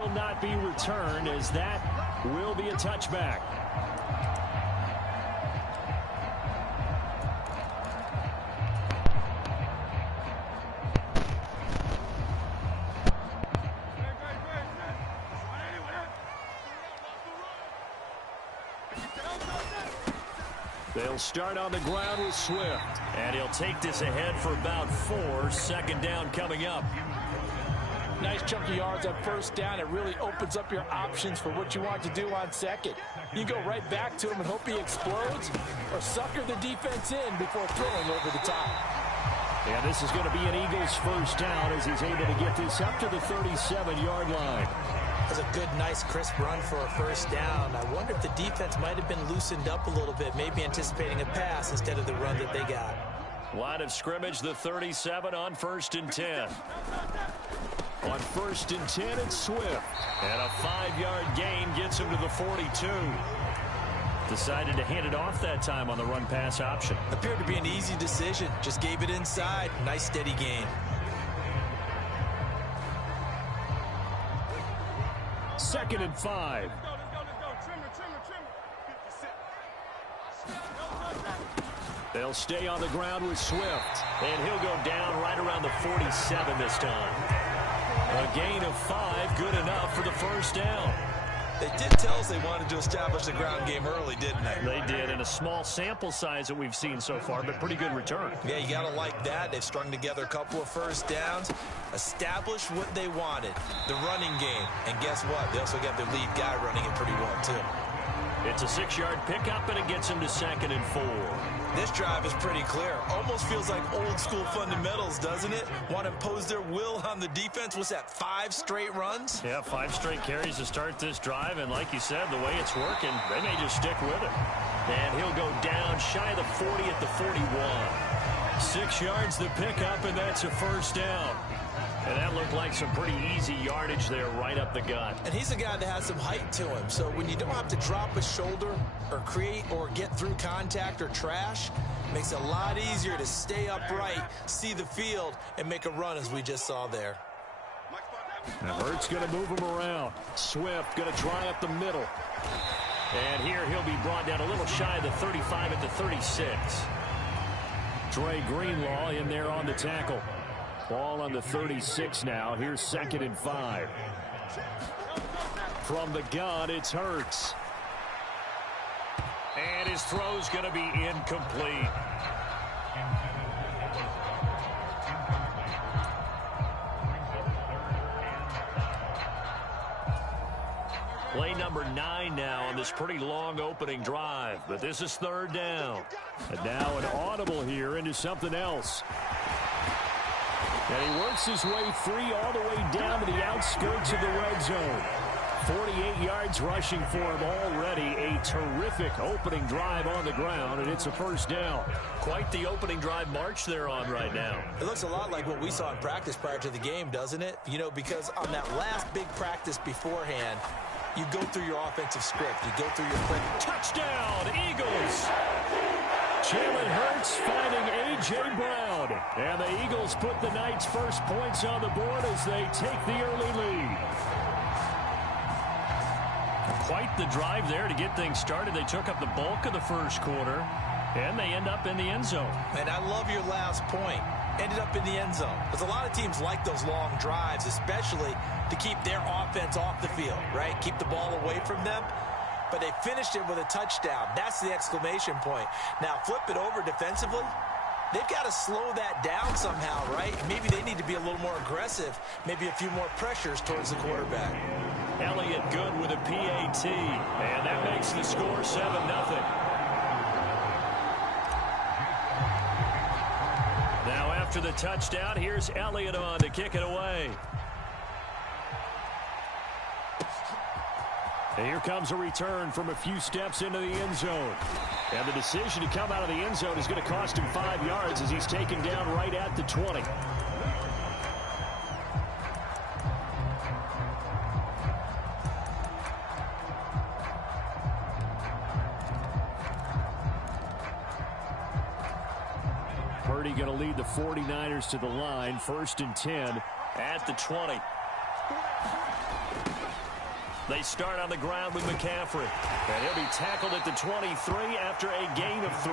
Will not be returned, as that will be a touchback. They'll start on the ground with Swift. And he'll take this ahead for about 4. Second down coming up. Nice chunky yards on first down. It really opens up your options for what you want to do on second. You can go right back to him and hope he explodes, or sucker the defense in before throwing over the top. And this is going to be an Eagles first down as he's able to get this up to the 37-yard line. That's a good, nice, crisp run for a first down. I wonder if the defense might have been loosened up a little bit, maybe anticipating a pass instead of the run that they got. Line of scrimmage, the 37 on 1st and 10. On 1st and 10, it's Swift. And a 5-yard gain gets him to the 42. Decided to hand it off that time on the run-pass option. Appeared to be an easy decision. Just gave it inside. Nice, steady gain. 2nd and 5. They'll stay on the ground with Swift. And he'll go down right around the 47 this time. A gain of 5, good enough for the first down. They did tell us they wanted to establish the ground game early, didn't they? They did, in a small sample size that we've seen so far, but pretty good return. Yeah, you got to like that. They've strung together a couple of first downs, established what they wanted, the running game. And guess what? They also got their lead guy running it pretty well, too. It's a 6-yard pickup, and it gets him to 2nd and 4. This drive is pretty clear. Almost feels like old-school fundamentals, doesn't it? Want to impose their will on the defense. What's that, 5 straight runs? Yeah, 5 straight carries to start this drive, and like you said, the way it's working, they may just stick with it. And he'll go down shy of the 40 at the 41. 6 yards the pickup, and that's a first down. And that looked like some pretty easy yardage there right up the gut. And he's a guy that has some height to him, so when you don't have to drop a shoulder or create or get through contact or trash, it makes it a lot easier to stay upright, see the field, and make a run as we just saw there. Now Hurts going to move him around. Swift going to try up the middle. And here he'll be brought down a little shy of the 35 at the 36. Dre Greenlaw in there on the tackle. Ball on the 36 now. Here's 2nd and 5. From the gun, it's Hurts. And his throw's going to be incomplete. Play number 9 now on this pretty long opening drive. But this is 3rd down. And now an audible here into something else. And he works his way free all the way down to the outskirts of the red zone. 48 yards rushing for him already. A terrific opening drive on the ground, and it's a first down. Quite the opening drive march they're on right now. It looks a lot like what we saw in practice prior to the game, doesn't it? You know, because on that last big practice beforehand, you go through your offensive script. You go through your play. Touchdown, Eagles! Jalen Hurts finding A.J. Brown. And the Eagles put the night's first points on the board as they take the early lead. Quite the drive there to get things started. They took up the bulk of the first quarter, and they end up in the end zone. And I love your last point. Ended up in the end zone. Because a lot of teams like those long drives, especially to keep their offense off the field, right? Keep the ball away from them. But they finished it with a touchdown. That's the exclamation point. Now, flip it over defensively. They've got to slow that down somehow, right? Maybe they need to be a little more aggressive. Maybe a few more pressures towards the quarterback. Elliott good with a PAT. And that makes the score 7-0. Now, after the touchdown, here's Elliott on to kick it away. And here comes a return from a few steps into the end zone. And the decision to come out of the end zone is going to cost him 5 yards as he's taken down right at the 20. Purdy going to lead the 49ers to the line. 1st and 10 at the 20. They start on the ground with McCaffrey. And he'll be tackled at the 23 after a gain of 3.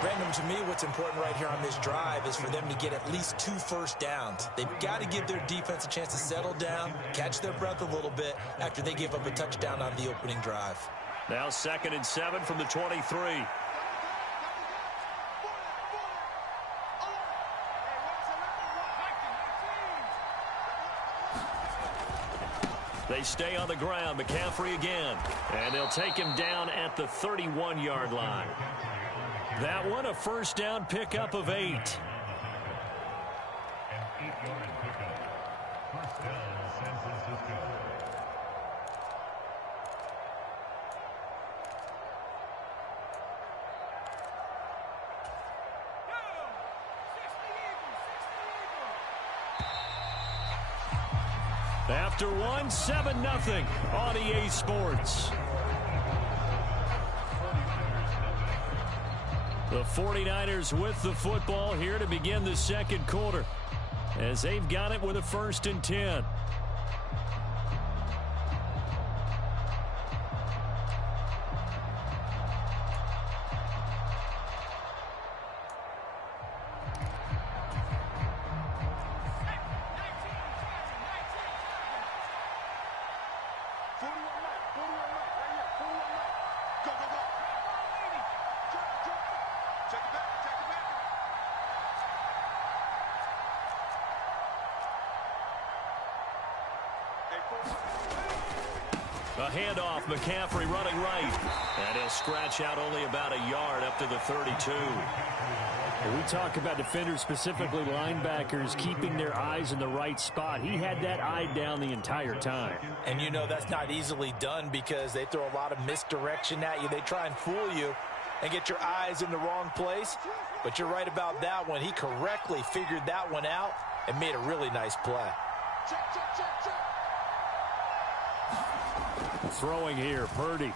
Brandon, to me, what's important right here on this drive is for them to get at least 2 first downs. They've got to give their defense a chance to settle down, catch their breath a little bit after they give up a touchdown on the opening drive. Now 2nd and 7 from the 23. They stay on the ground. McCaffrey again. And they'll take him down at the 31-yard line. That one, a first down pickup of 8. After one, 7-0 on EA Sports. The 49ers with the football here to begin the second quarter as they've got it with a 1st and 10. A handoff, McCaffrey running right. And he'll scratch out only about a yard up to the 32. We talk about defenders, specifically linebackers, keeping their eyes in the right spot. He had that eye down the entire time. And you know that's not easily done because they throw a lot of misdirection at you. They try and fool you and get your eyes in the wrong place. But you're right about that one. He correctly figured that one out and made a really nice play. Throwing here, Purdy.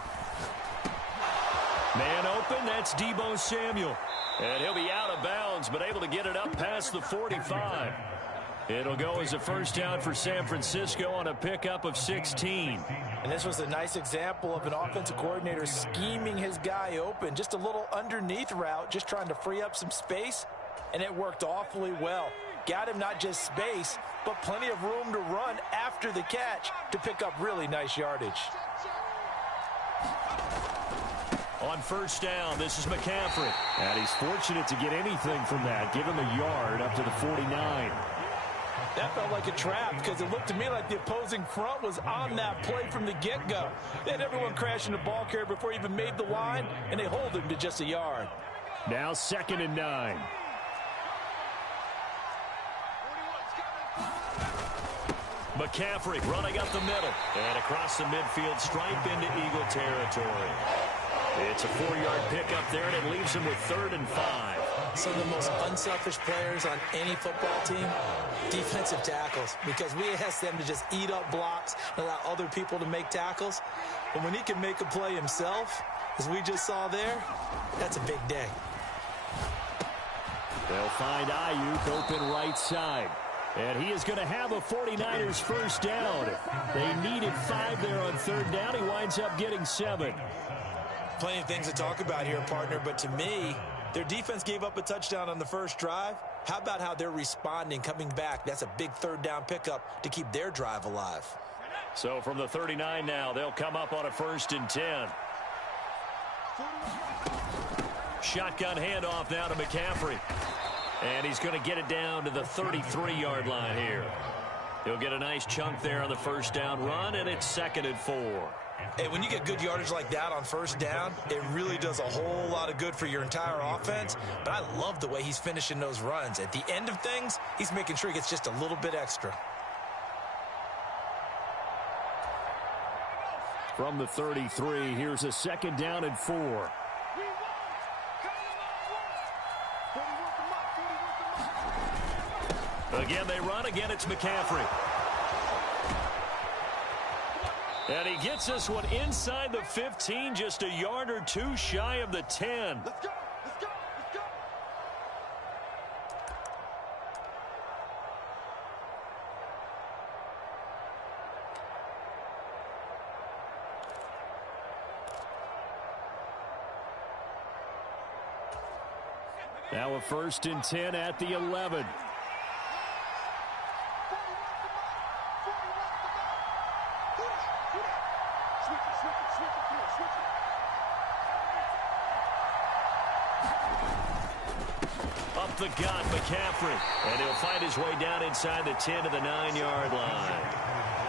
Man open, that's Deebo Samuel. And he'll be out of bounds, but able to get it up past the 45. It'll go as a first down for San Francisco on a pickup of 16. And this was a nice example of an offensive coordinator scheming his guy open. Just a little underneath route, just trying to free up some space, and it worked awfully well. Got him not just space, but plenty of room to run after the catch to pick up really nice yardage. On first down, this is McCaffrey. And he's fortunate to get anything from that. Give him a yard up to the 49. That felt like a trap because it looked to me like the opposing front was on that play from the get-go. They had everyone crashing the ball carrier before he even made the line, and they hold him to just a yard. Now 2nd and 9. McCaffrey running up the middle and across the midfield stripe into Eagle territory. It's a 4-yard pickup there, and it leaves him with 3rd and 5. Some of the most unselfish players on any football team, defensive tackles, because we ask them to just eat up blocks and allow other people to make tackles. But when he can make a play himself, as we just saw there, that's a big day. They'll find Ayuk open right side. And he is going to have a 49ers first down. They needed 5 there on 3rd down. He winds up getting 7. Plenty of things to talk about here, partner, but to me, their defense gave up a touchdown on the first drive. How about how they're responding, coming back? That's a big 3rd down pickup to keep their drive alive. So from the 39 now, they'll come up on a 1st and 10. Shotgun handoff now to McCaffrey. And he's going to get it down to the 33-yard line here. He'll get a nice chunk there on the first down run, and it's 2nd and 4. Hey, when you get good yardage like that on first down, it really does a whole lot of good for your entire offense. But I love the way he's finishing those runs. At the end of things, he's making sure he gets just a little bit extra. From the 33, here's a 2nd down and 4. Again, they run. Again, it's McCaffrey. And he gets this one inside the 15, just a yard or 2 shy of the 10. Let's go. Let's go. Let's go. Now a 1st and 10 at the 11. Up the gut, McCaffrey. And he'll find his way down inside the 10 to the 9-yard line.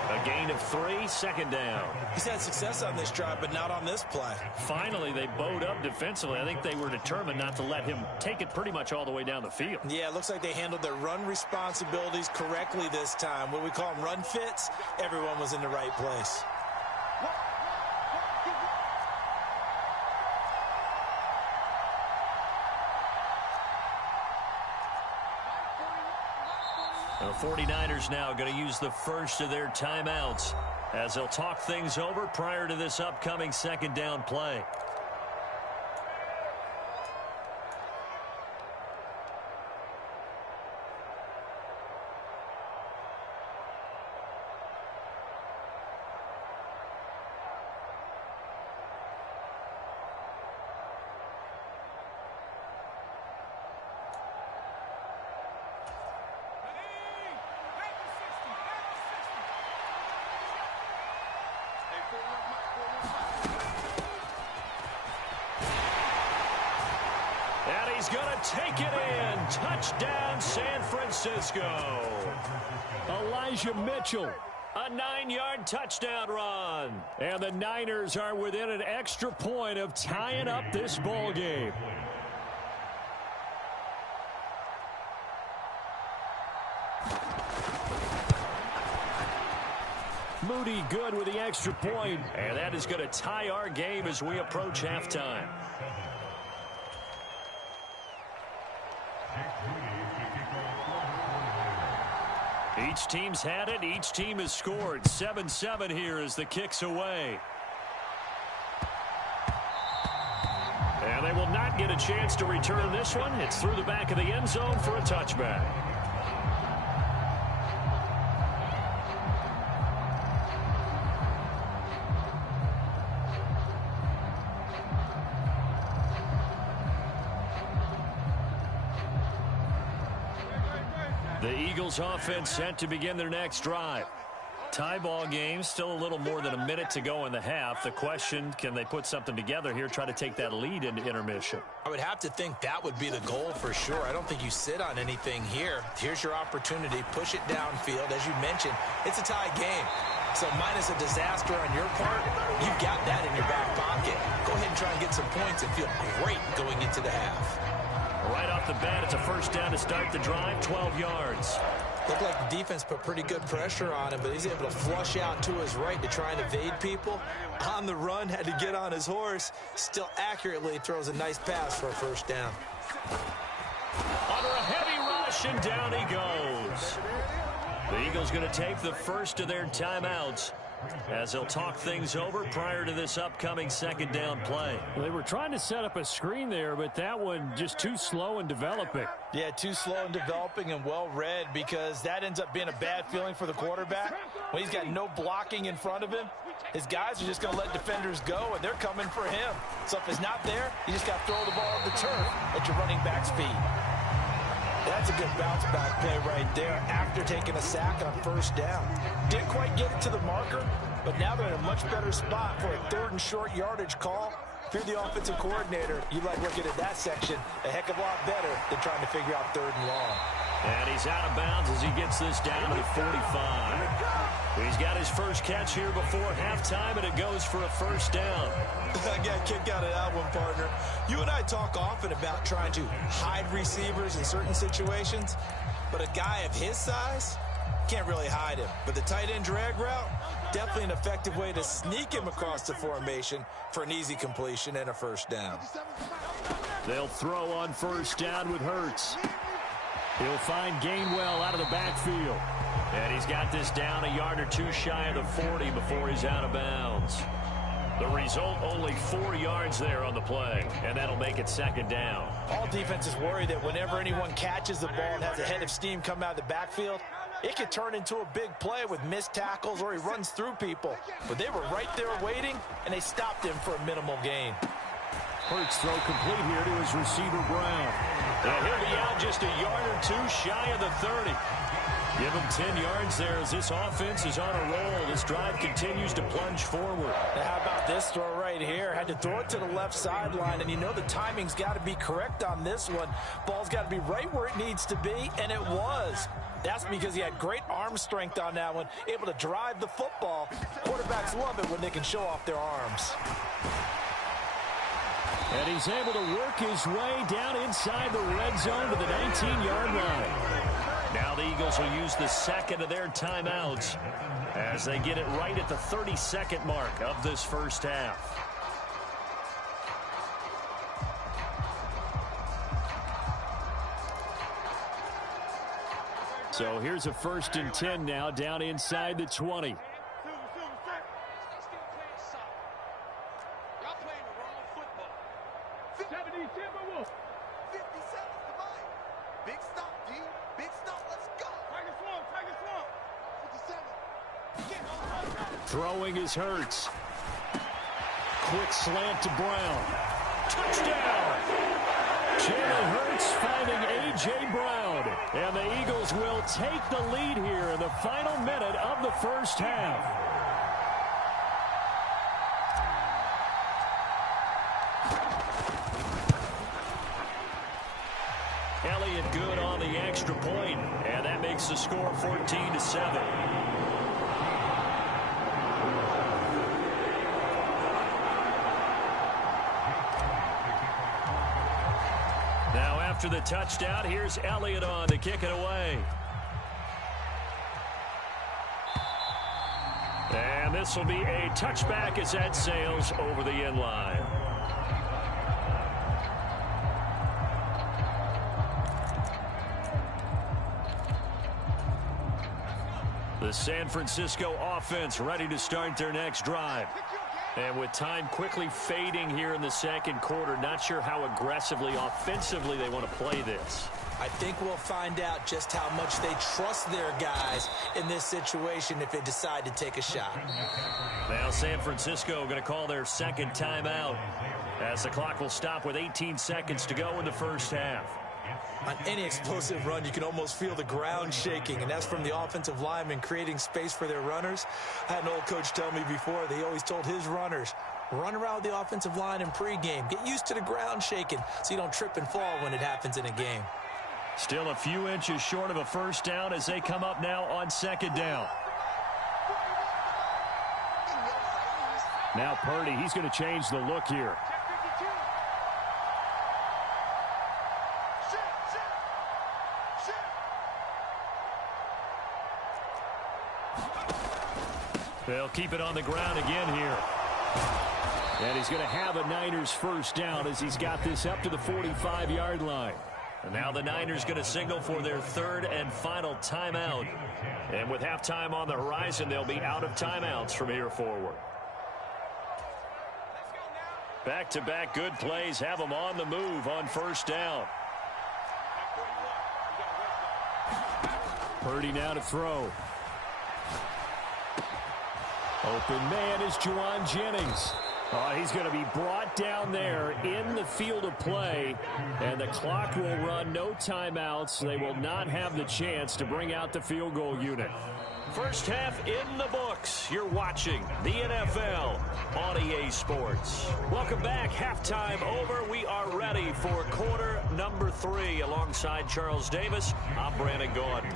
A gain of 3, 2nd down. He's had success on this drive, but not on this play. Finally, they bowed up defensively. I think they were determined not to let him take it pretty much all the way down the field. Yeah, it looks like they handled their run responsibilities correctly this time. What we call them run fits, everyone was in the right place. The 49ers now going to use the first of their timeouts as they'll talk things over prior to this upcoming 2nd down play. And he's going to take it in. Touchdown, San Francisco. Elijah Mitchell. A 9-yard touchdown run. And the Niners are within an extra point of tying up this ball game. Moody good with the extra point. And that is going to tie our game as we approach halftime. Each team's had it. Each team has scored. 7-7 here as the kick's away. And they will not get a chance to return this one. It's through the back of the end zone for a touchback. The Eagles offense set to begin their next drive. Tie ball game, still a little more than a minute to go in the half. The question, can they put something together here, try to take that lead into intermission? I would have to think that would be the goal for sure. I don't think you sit on anything here. Here's your opportunity. Push it downfield. As you mentioned, it's a tie game. So minus a disaster on your part, you've got that in your back pocket. Go ahead and try and get some points and feel great going into the half. Right off the bat, it's a 1st down to start the drive, 12 yards. Looked like the defense put pretty good pressure on him, but he's able to flush out to his right to try and evade people. On the run, had to get on his horse. Still accurately throws a nice pass for a 1st down. Under a heavy rush, and down he goes. The Eagles going to take the first of their timeouts as they'll talk things over prior to this upcoming 2nd down play. Well, they were trying to set up a screen there, but that one just too slow in developing. Yeah, too slow in developing and well read, because that ends up being a bad feeling for the quarterback. When he's got no blocking in front of him, his guys are just going to let defenders go, and they're coming for him. So if it's not there, you just got to throw the ball at the turf at your running back speed. That's a good bounce back play right there after taking a sack on 1st down. Didn't quite get it to the marker, but now they're in a much better spot for a 3rd and short yardage call. If you're the offensive coordinator, you like looking at that section a heck of a lot better than trying to figure out 3rd and long. And he's out of bounds as he gets this down to the 45. He's got his first catch here before halftime, and it goes for a 1st down. I got a kick out of that one, partner. You and I talk often about trying to hide receivers in certain situations, but a guy of his size can't really hide him. But the tight end drag route, definitely an effective way to sneak him across the formation for an easy completion and a 1st down. They'll throw on 1st down with Hurts. He'll find Gainwell out of the backfield. And he's got this down a yard or two shy of the 40 before he's out of bounds. The result, only 4 yards there on the play, and that'll make it 2nd down. All defenses worry that whenever anyone catches the ball and has a head of steam come out of the backfield, it could turn into a big play with missed tackles or he runs through people. But they were right there waiting, and they stopped him for a minimal gain. Hurts throw complete here to his receiver, Brown. And he'll be out just a yard or two shy of the 30. Give him 10 yards there as this offense is on a roll. This drive continues to plunge forward. Now how about this throw right here? Had to throw it to the left sideline, and you know the timing's got to be correct on this one. Ball's got to be right where it needs to be, and it was. That's because he had great arm strength on that one, able to drive the football. Quarterbacks love it when they can show off their arms. And he's able to work his way down inside the red zone to the 19-yard line. Now the Eagles will use the second of their timeouts as they get it right at the 30-second mark of this first half. So here's a 1st and 10 now down inside the 20. Throwing is Hurts. Quick slant to Brown. Touchdown! Jalen Hurts finding A.J. Brown. And the Eagles will take the lead here in the final minute of the first half. Elliott good on the extra point, and that makes the score 14-7. After the touchdown, here's Elliott on to kick it away. And this will be a touchback as that sails over the end line. The San Francisco offense ready to start their next drive. And with time quickly fading here in the second quarter, not sure how aggressively, offensively they want to play this. I think we'll find out just how much they trust their guys in this situation if they decide to take a shot. Now San Francisco going to call their second timeout as the clock will stop with 18 seconds to go in the first half. On any explosive run, you can almost feel the ground shaking, and that's from the offensive linemen creating space for their runners. I had an old coach tell me before, they always told his runners, run around with the offensive line in pregame. Get used to the ground shaking so you don't trip and fall when it happens in a game. Still a few inches short of a first down as they come up now on second down. Now Purdy, he's going to change the look here. They'll keep it on the ground again here. And he's going to have a Niners first down as he's got this up to the 45-yard line. And now the Niners going to signal for their third and final timeout. And with halftime on the horizon, they'll be out of timeouts from here forward. Back-to-back good plays have them on the move on first down. Purdy now to throw. Open man is Juwan Jennings. Oh, he's going to be brought down there in the field of play, and the clock will run, no timeouts. They will not have the chance to bring out the field goal unit. First half in the books. You're watching the NFL on EA Sports. Welcome back. Halftime over. We are ready for quarter number 3. Alongside Charles Davis, I'm Brandon Gordon.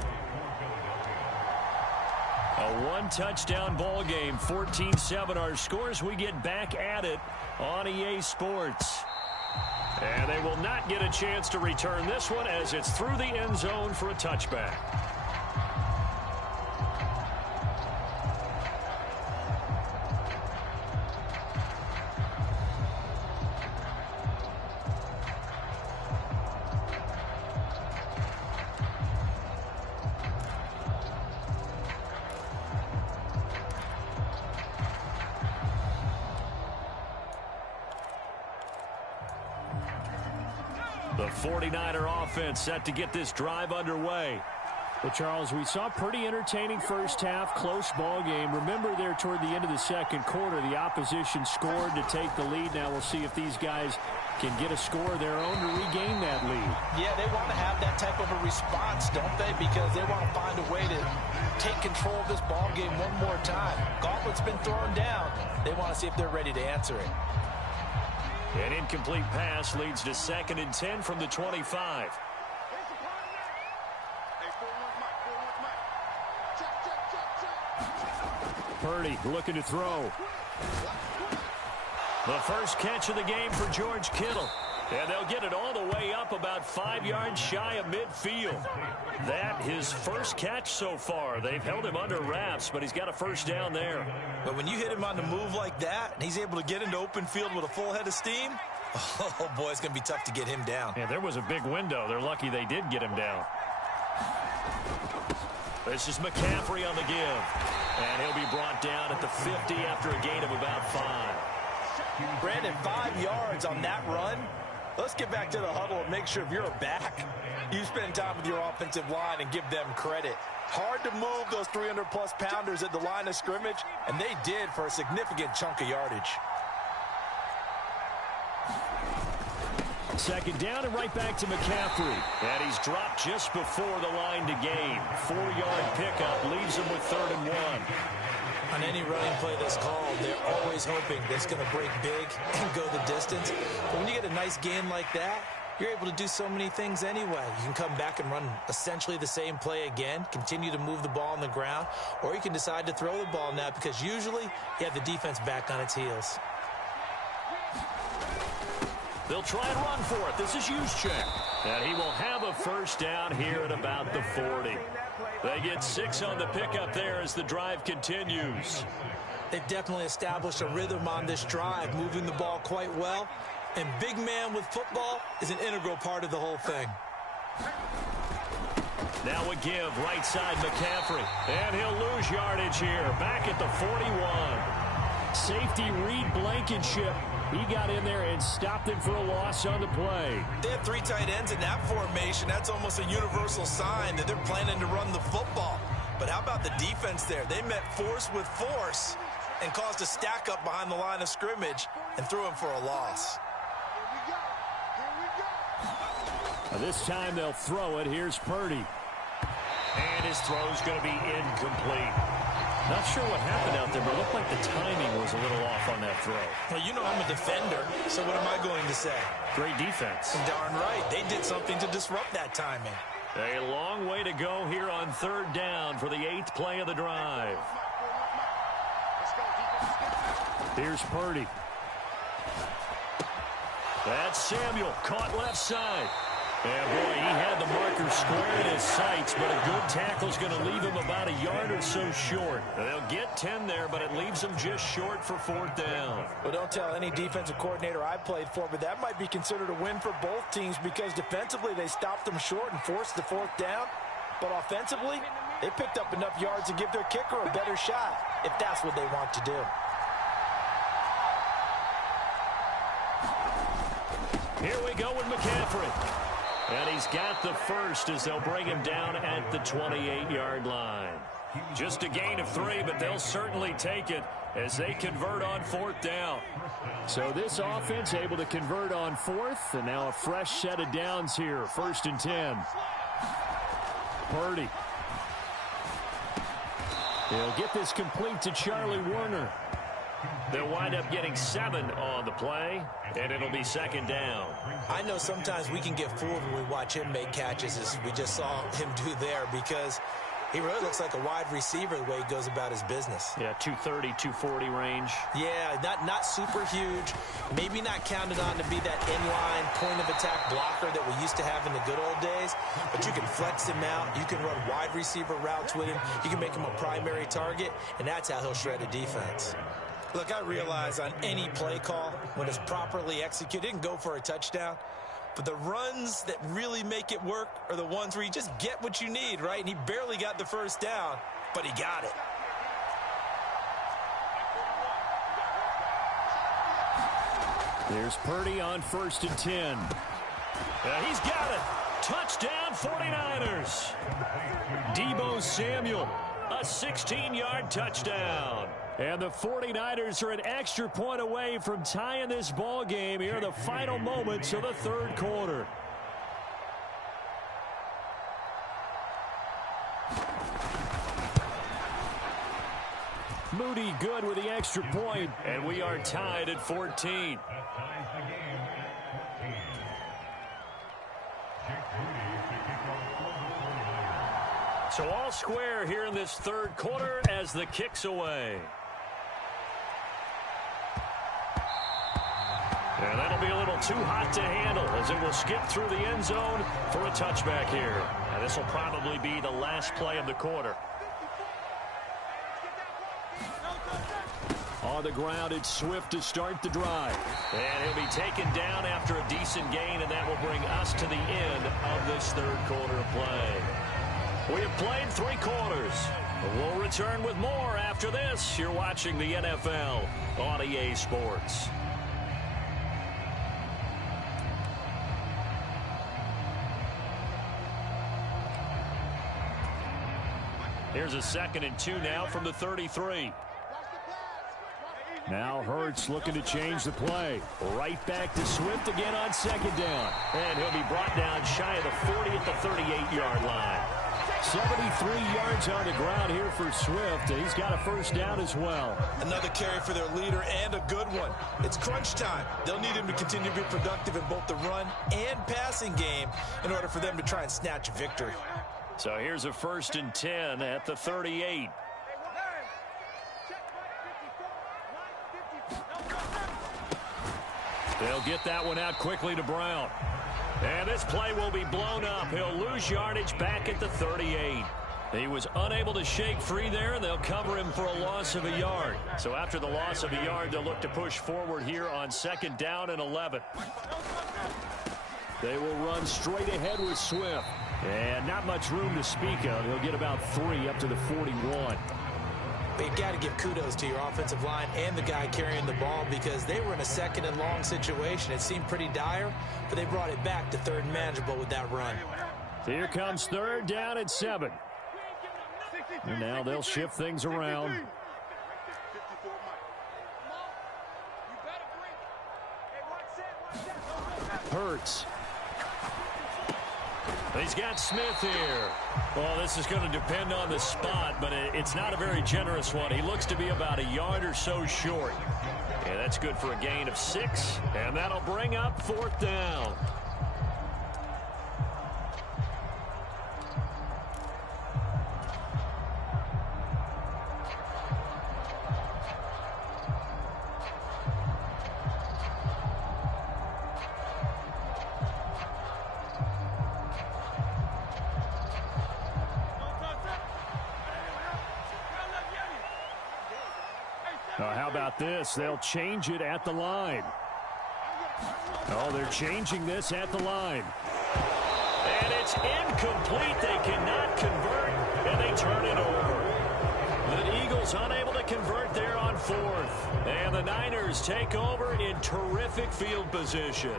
A one-touchdown ball game, 14-7 our scores. We get back at it on EA Sports. And they will not get a chance to return this one as it's through the end zone for a touchback. The 49er offense set to get this drive underway. Well, Charles, we saw a pretty entertaining first half, close ball game. Remember there toward the end of the second quarter, the opposition scored to take the lead. Now we'll see if these guys can get a score of their own to regain that lead. Yeah, they want to have that type of a response, don't they? Because they want to find a way to take control of this ball game one more time. Gauntlet's been thrown down. They want to see if they're ready to answer it. An incomplete pass leads to 2nd and 10 from the 25. Purdy looking to throw. The first catch of the game for George Kittle. And they'll get it all the way up about 5 yards shy of midfield. That his first catch so far. They've held him under wraps, but he's got a first down there. But when you hit him on the move like that, and he's able to get into open field with a full head of steam, oh, boy, it's going to be tough to get him down. Yeah, there was a big window. They're lucky they did get him down. This is McCaffrey on the give. And he'll be brought down at the 50 after a gain of about 5. Brandon, 5 yards on that run. Let's get back to the huddle and make sure if you're a back, you spend time with your offensive line and give them credit. Hard to move those 300-plus pounders at the line of scrimmage, and they did for a significant chunk of yardage. 2nd down and right back to McCaffrey. And he's dropped just before the line to gain. 4-yard pickup leaves him with 3rd and 1. On any running play that's called, they're always hoping that it's going to break big and go the distance. But when you get a nice gain like that, you're able to do so many things anyway. You can come back and run essentially the same play again, continue to move the ball on the ground, or you can decide to throw the ball now because usually you have the defense back on its heels. They'll try and run for it. This is Juszczyk. And he will have a first down here at about the 40. They get 6 on the pickup there as the drive continues. They've definitely established a rhythm on this drive, moving the ball quite well. And big man with football is an integral part of the whole thing. Now a give, right side McCaffrey. And he'll lose yardage here, back at the 41. Safety Reed Blankenship. He got in there and stopped him for a loss on the play. They have 3 tight ends in that formation. That's almost a universal sign that they're planning to run the football. But how about the defense there? They met force with force and caused a stack up behind the line of scrimmage and threw him for a loss. This time they'll throw it. Here's Purdy. And his throw's going to be incomplete. Not sure what happened out there, but it looked like the timing was a little off on that throw. Well, you know I'm a defender, so what am I going to say? Great defense. Darn right. They did something to disrupt that timing. A long way to go here on 3rd down for the 8th play of the drive. Here's Purdy. That's Samuel, caught left side. And boy, he had the marker square in his sights, but a good tackle's going to leave him about a yard or so short. They'll get 10 there, but it leaves them just short for 4th down. Well, don't tell any defensive coordinator I played for, but that might be considered a win for both teams because defensively they stopped them short and forced the 4th down. But offensively, they picked up enough yards to give their kicker a better shot if that's what they want to do. Here we go with McCaffrey. And he's got the first as they'll bring him down at the 28-yard line. Just a gain of 3, but they'll certainly take it as they convert on 4th down. So this offense able to convert on 4th, and now a fresh set of downs here. 1st and 10. Purdy. He'll get this complete to Charlie Warner. They'll wind up getting 7 on the play, and it'll be 2nd down. I know sometimes we can get fooled when we watch him make catches, as we just saw him do there, because he really looks like a wide receiver the way he goes about his business. Yeah, 230, 240 range. Yeah, not super huge. Maybe not counted on to be that inline point-of-attack blocker that we used to have in the good old days, but you can flex him out. You can run wide receiver routes with him. You can make him a primary target, and that's how he'll shred a defense. Look, I realize on any play call, when it's properly executed, it can go for a touchdown. But the runs that really make it work are the ones where you just get what you need, right? And he barely got the first down, but he got it. There's Purdy on 1st and 10. He's got it. Touchdown 49ers. Deebo Samuel A 16-yard touchdown. And the 49ers are an extra point away from tying this ball game here in the final moments of the third quarter. Moody good with the extra point, and we are tied at 14. So all square here in this third quarter as the kick's away. And that'll be a little too hot to handle as it will skip through the end zone for a touchback here. And this will probably be the last play of the quarter. On the ground, it's Swift to start the drive. And he'll be taken down after a decent gain, and that will bring us to the end of this third quarter of play. We have played 3 quarters. We'll return with more after this. You're watching the NFL on EA Sports. Here's a 2nd and 2 now from the 33. Now Hurts looking to change the play. Right back to Swift again on 2nd down. And he'll be brought down shy of the 40 at the 38-yard line. 73 yards on the ground here for Swift. He's got a first down as well. Another carry for their leader and a good one. It's crunch time. They'll need him to continue to be productive in both the run and passing game in order for them to try and snatch a victory. So here's a 1st and 10 at the 38. They'll get that one out quickly to Brown. And this play will be blown up. He'll lose yardage back at the 38. He was unable to shake free there. They'll cover him for a loss of a yard. So after the loss of a yard, they'll look to push forward here on 2nd down and 11. They will run straight ahead with Swift. And not much room to speak of. He'll get about 3 up to the 41. But you've got to give kudos to your offensive line and the guy carrying the ball because they were in a 2nd and long situation. It seemed pretty dire, but they brought it back to 3rd and manageable with that run. Here comes 3rd down and 7. And now they'll shift things around. Hurts. He's got Smith here. Well, this is going to depend on the spot, but it's not a very generous one. He looks to be about a yard or so short. And that's good for a gain of 6, and that'll bring up 4th down. How about this? They'll change it at the line. Oh, they're changing this at the line. And it's incomplete. They cannot convert, and they turn it over. The Eagles unable to convert there on 4th. And the Niners take over in terrific field position.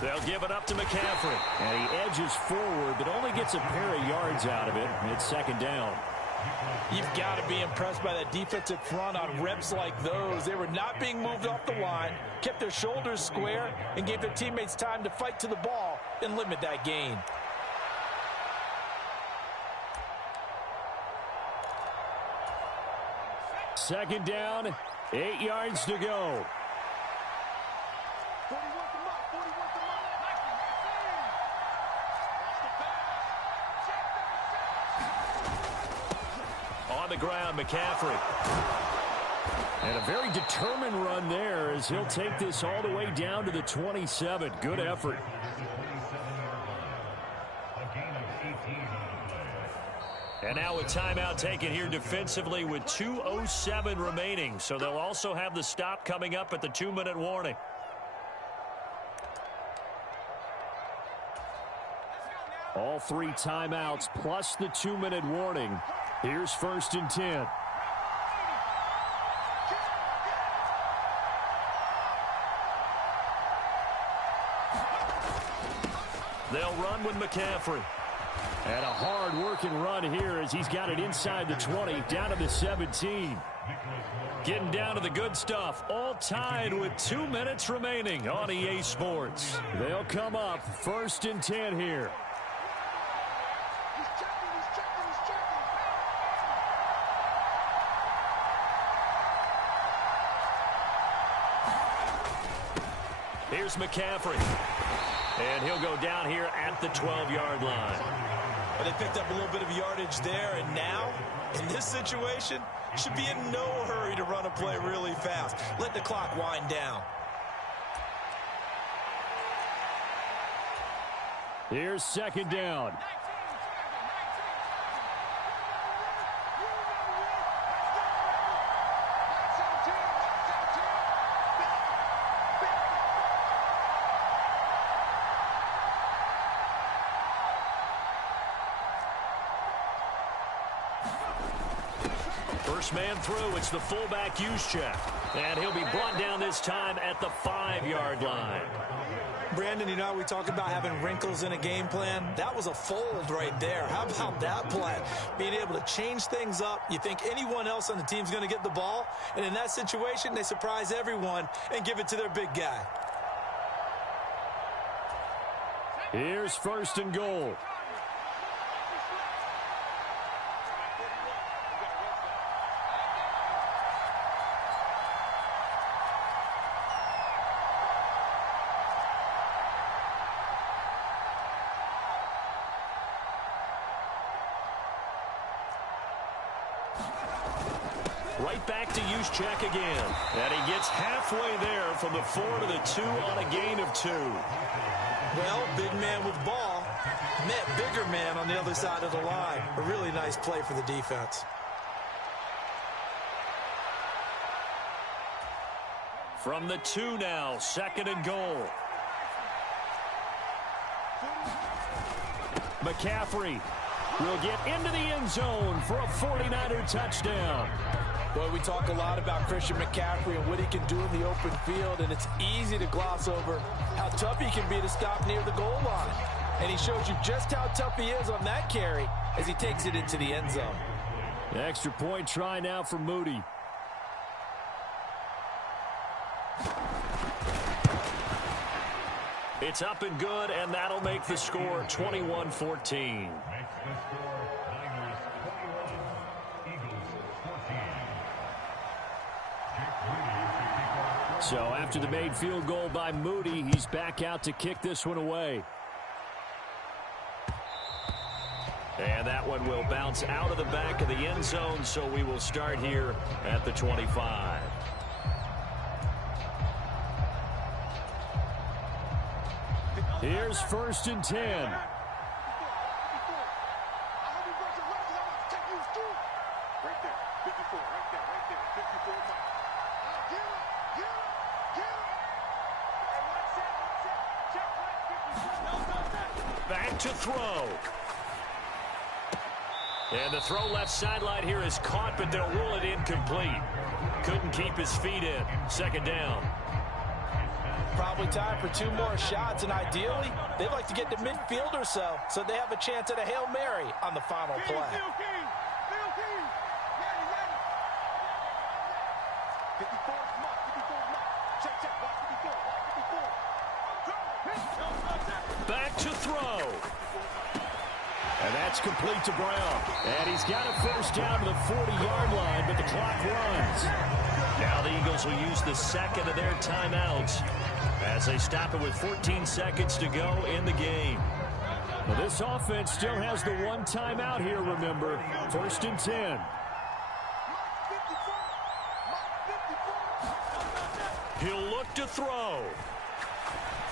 They'll give it up to McCaffrey. And he edges forward, but only gets a pair of yards out of it. It's 2nd down. You've got to be impressed by that defensive front on reps like those. They were not being moved off the line, kept their shoulders square, and gave their teammates time to fight to the ball and limit that gain. Second down, 8 yards to go. On the ground, McCaffrey. And a very determined run there as he'll take this all the way down to the 27. Good effort. And now a timeout taken here defensively with 2:07 remaining. So they'll also have the stop coming up at the 2-minute warning. All 3 timeouts plus the 2-minute warning. Here's 1st and 10. They'll run with McCaffrey. And a hard-working run here as he's got it inside the 20, down to the 17. Getting down to the good stuff. All tied with 2 minutes remaining on EA Sports. They'll come up 1st and 10 here. Here's McCaffrey. And he'll go down here at the 12-yard line. But they picked up a little bit of yardage there, and now, in this situation, should be in no hurry to run a play really fast. Let the clock wind down. Here's 2nd down. First man through, it's the fullback Juszczyk. And he'll be brought down this time at the 5-yard line. Brandon, you know how we talk about having wrinkles in a game plan? That was a fold right there. How about that play? Being able to change things up. You think anyone else on the team's going to get the ball? And in that situation, they surprise everyone and give it to their big guy. Here's 1st and goal. Right back to Juszczyk again. And he gets halfway there from the 4 to the 2 on a gain of 2. Well, big man with ball met bigger man on the other side of the line. A really nice play for the defense. From the 2 now, 2nd and goal. McCaffrey will get into the end zone for a 49er touchdown. Boy, we talk a lot about Christian McCaffrey and what he can do in the open field, and it's easy to gloss over how tough he can be to stop near the goal line. And he shows you just how tough he is on that carry as he takes it into the end zone. The extra point try now for Moody. It's up and good, and that'll make the score 21-14. So after the made field goal by Moody, he's back out to kick this one away. And that one will bounce out of the back of the end zone, so we will start here at the 25. Here's 1st and 10. Back to throw. And the throw left sideline here is caught, but they'll rule it incomplete. Couldn't keep his feet in. 2nd down. Probably time for 2 more shots, and ideally, they'd like to get to midfield or so they have a chance at a Hail Mary on the final play. Back to throw. And that's complete to Brown. And he's got a first down to the 40-yard line, but the clock runs. Now the Eagles will use the 2nd of their timeouts as they stop it with 14 seconds to go in the game. Well, this offense still has the 1 timeout here, remember. 1st and 10. He'll look to throw.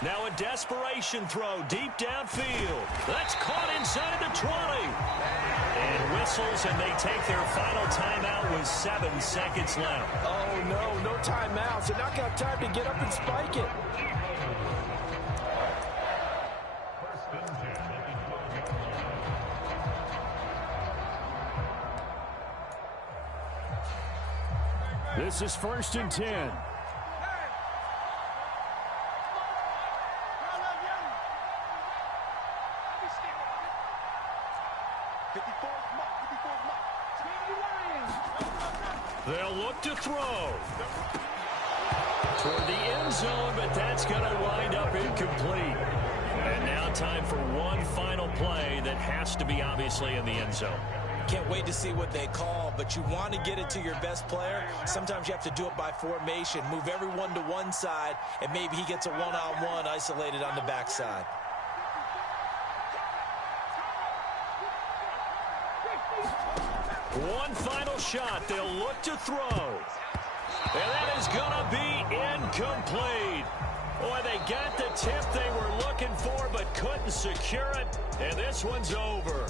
Now a desperation throw deep downfield. That's caught inside the 20. And whistles, and they take their final timeout with 7 seconds left. Oh, no timeouts. They're not going to have time to get up and spike it. This is 1st and 10. They'll look to throw toward the end zone, but that's going to wind up incomplete. And now time for one final play that has to be obviously in the end zone. Can't wait to see what they call, but you want to get it to your best player. Sometimes you have to do it by formation. Move everyone to one side, and maybe he gets a one-on-one isolated on the backside. One final shot. They'll look to throw. And that is going to be incomplete. Boy, they got the tip they were looking for but couldn't secure it. And this one's over.